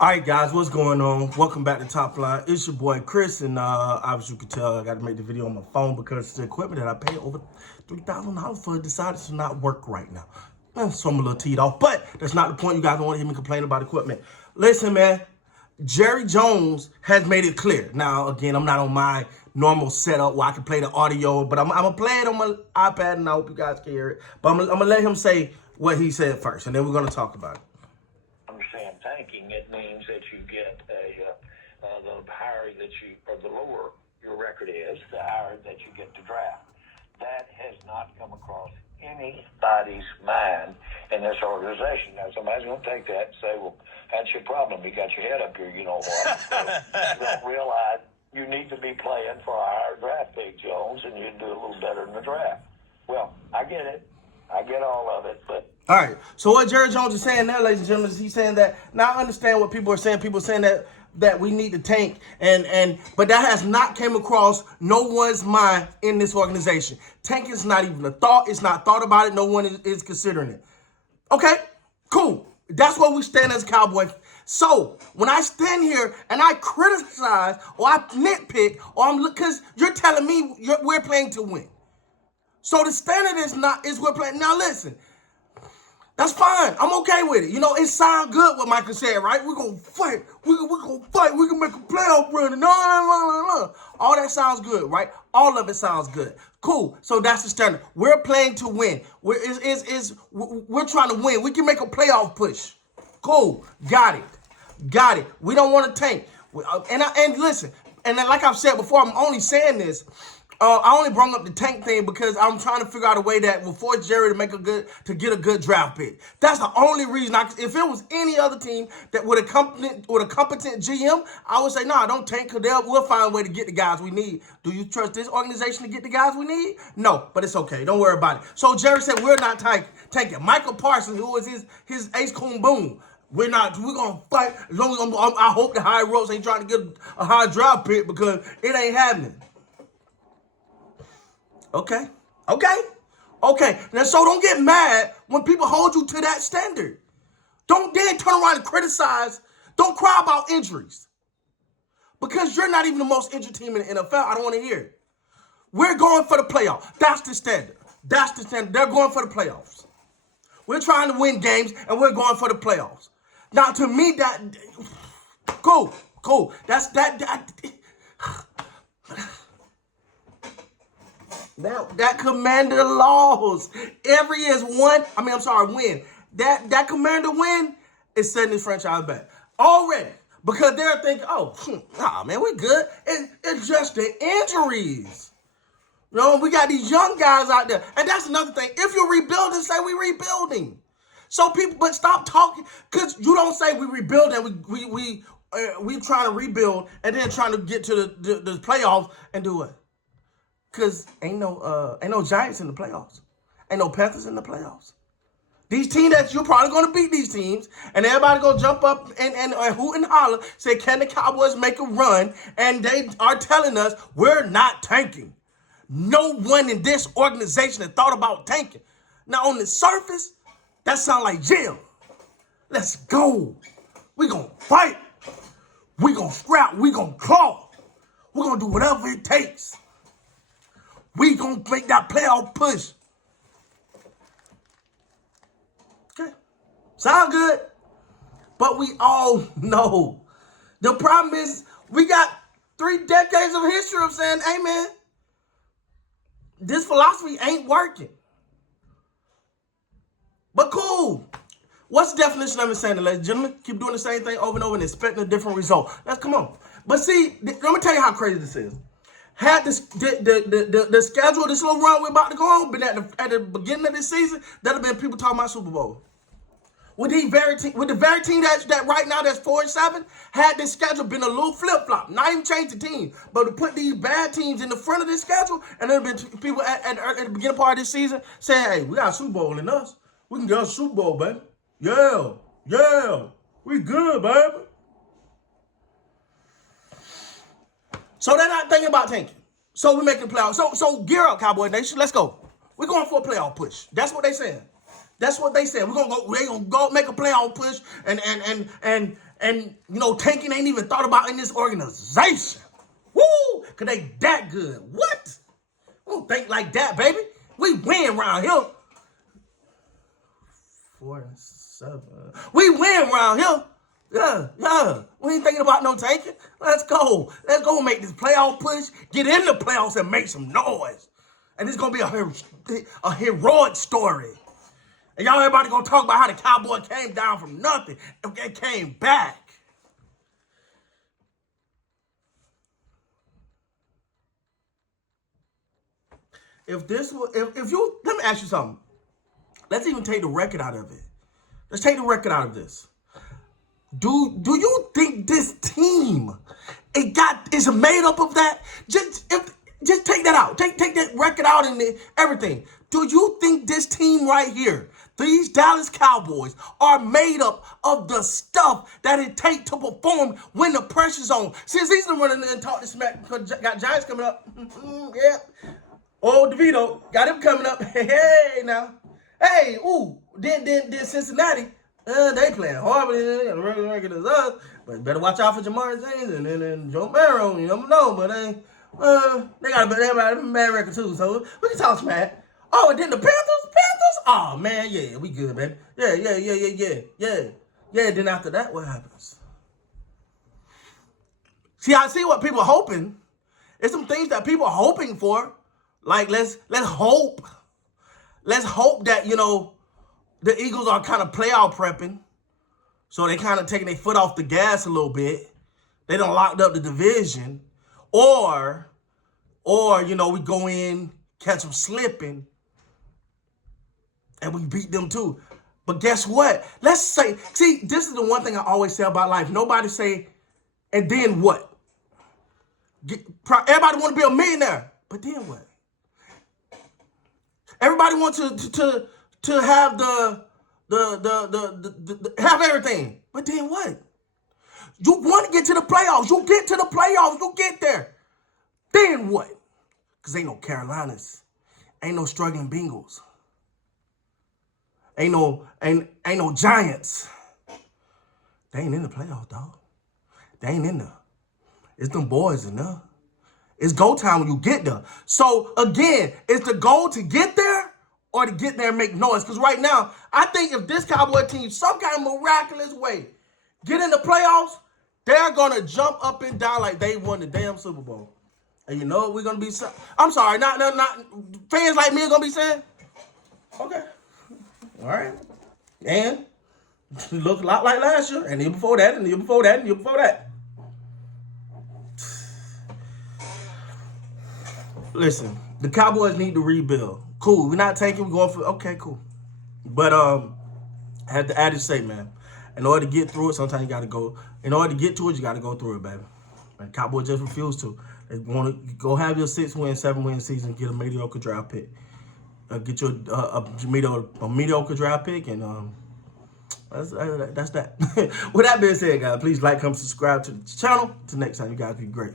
All right, guys, what's going on? Welcome back to Top Line. It's your boy Chris, and obviously you can tell I got to make the video on my phone because the equipment that I paid over $3,000 for decided to not work right now. So I'm a little teed off, but that's not the point. You guys don't want to hear me complain about equipment. Listen, man, Jerry Jones has made it clear. Now, again, I'm not on my normal setup where I can play the audio, but I'm going to play it on my iPad, and I hope you guys can hear it. But I'm going to let him say what he said first, and then we're going to talk about it. Understand tanking, it means that you get the higher that you, or the lower your record is, the higher that you get to draft. That has not come across anybody's mind in this organization. Now, somebody's going to take that and say, well, that's your problem. You got your head up here, you know what? So you don't realize you need to be playing for a higher draft pick, Jones, and you'd do a little better in the draft. Well, I get it. I get all of it, but... All right, so what Jerry Jones is saying now, ladies and gentlemen, is he's saying that, now I understand what people are saying. People are saying that we need to tank, but that has not came across no one's mind in this organization. Tank is not even a thought. It's not thought about it. No one is considering it. Okay, cool. That's where we stand as Cowboys. So when I stand here and I criticize or I nitpick, because you're telling me we're playing to win. So the standard is we're playing. Now listen. That's fine. I'm okay with it. You know, it sounds good what Michael said, right? We're going to fight. We're going to fight. We're going to make a playoff run. All that sounds good, right? All of it sounds good. Cool. So that's the standard. We're playing to win. We're trying to win. We can make a playoff push. Cool. Got it. We don't want to tank. And listen, and like I've said before, I'm only saying this. I only brought up the tank thing because I'm trying to figure out a way that will force Jerry to get a good draft pick. That's the only reason. If it was any other team that with a competent GM, I would say, nah, don't tank because we'll find a way to get the guys we need. Do you trust this organization to get the guys we need? No, but it's okay. Don't worry about it. So Jerry said we're not tanking. Michael Parsons, who was his ace coon boom. We're gonna fight as long as I hope the high ropes ain't trying to get a high draft pick because it ain't happening. Okay. Now, so don't get mad when people hold you to that standard. Don't then turn around and criticize. Don't cry about injuries. Because you're not even the most injured team in the NFL. I don't want to hear it. We're going for the playoff. That's the standard. They're going for the playoffs. We're trying to win games, and we're going for the playoffs. Now, to me, that... Cool. That's That commander laws. Win. That commander win is setting this franchise back. Already. Because they're thinking, man, we good. It's just the injuries. You know, we got these young guys out there. And that's another thing. If you're rebuilding, say we rebuilding. So but stop talking. Because you don't say we rebuild and we trying to rebuild and then trying to get to the playoffs and do what? Because ain't no Giants in the playoffs. Ain't no Panthers in the playoffs. These teams that you're probably going to beat these teams, and everybody going to jump up and hoot and holler, say, can the Cowboys make a run? And they are telling us we're not tanking. No one in this organization has thought about tanking. Now, on the surface, that sounds like jail. Let's go. We're going to fight. We're going to scrap. We're going to claw. We're going to do whatever it takes. We gonna make that playoff push. Okay. Sound good? But we all know. The problem is we got 3 decades of history of saying, hey man, this philosophy ain't working. But cool. What's the definition of insanity, ladies and gentlemen? Keep doing the same thing over and over and expecting a different result. Come on. But see, let me tell you how crazy this is. Had the schedule, this little run we're about to go on, been at the beginning of this season, that'd have been people talking about Super Bowl. With the very team that right now that's 4-7, had this schedule been a little flip-flop, not even change the team, but to put these bad teams in the front of this schedule, and there have been people at the beginning part of this season saying, hey, we got a Super Bowl in us. We can get us a Super Bowl, baby. Yeah, we good, baby. So they're not thinking about tanking. So we're making the playoffs. So gear up, Cowboy Nation. Let's go. We're going for a playoff push. That's what they're saying. That's what they said. We're gonna go make a playoff push, and you know, tanking ain't even thought about in this organization. Woo! Cause they that good. What? We don't think like that, baby. We win around here. 4-7. We win around here. Yeah. We ain't thinking about no tanking. Let's go. Let's go make this playoff push. Get in the playoffs and make some noise. And it's gonna be a heroic story. And y'all everybody gonna talk about how the Cowboys came down from nothing and they came back. If you, let me ask you something. Let's even take the record out of it. Let's take the record out of this. Do you think this team is made up of that? Just take that out. Take that record out and everything. Do you think this team right here, these Dallas Cowboys, are made up of the stuff that it takes to perform when the pressure's on? Since he's been running and talk this smack because got Giants coming up. Yeah. Oh, DeVito got him coming up. Hey now. Hey, ooh. Then Cincinnati. They playing horribly. Record as us, but better watch out for Jamar James and then Joe Barrow. You never know, but they got a bad record too. So we can talk smack. Oh, and then the Panthers. Oh man, yeah, we good, baby. Yeah. Then after that, what happens? See, I see what people are hoping. It's some things that people are hoping for. Like let's hope. Let's hope that, you know, the Eagles are kind of playoff prepping. So they kind of taking their foot off the gas a little bit. They done locked up the division. Or, you know, we go in, catch them slipping, and we beat them too. But guess what? Let's say, see, this is the one thing I always say about life. Nobody say, and then what? Everybody want to be a millionaire. But then what? Everybody wants to have have everything. But then what? You want to get to the playoffs. You get to the playoffs. You get there. Then what? Because ain't no Carolinas. Ain't no struggling Bengals. Ain't no Giants. They ain't in the playoffs, dog. They ain't in there. It's them boys in there. It's go time when you get there. So, again, is the goal to get there or to get there and make noise? Because right now, I think if this Cowboy team, some kind of miraculous way, get in the playoffs, they're going to jump up and down like they won the damn Super Bowl. And you know what we're going to be saying? I'm sorry, not fans like me are going to be saying? Okay. All right. And look a lot like last year, and the year before that, and the year before that, and the year before that. Listen, the Cowboys need to rebuild. Cool. We're not tanking. We're going for... Okay, cool. But I had to add this say, man. In order to get through it, sometimes you got to go... In order to get to it, you got to go through it, baby. And Cowboys just refuse to. They want to go have your 6-win, 7-win season, get a mediocre draft pick. Get your a mediocre draft pick, and that's that. With that being said, guys, please like, comment, subscribe to the channel. Till next time, you guys be great.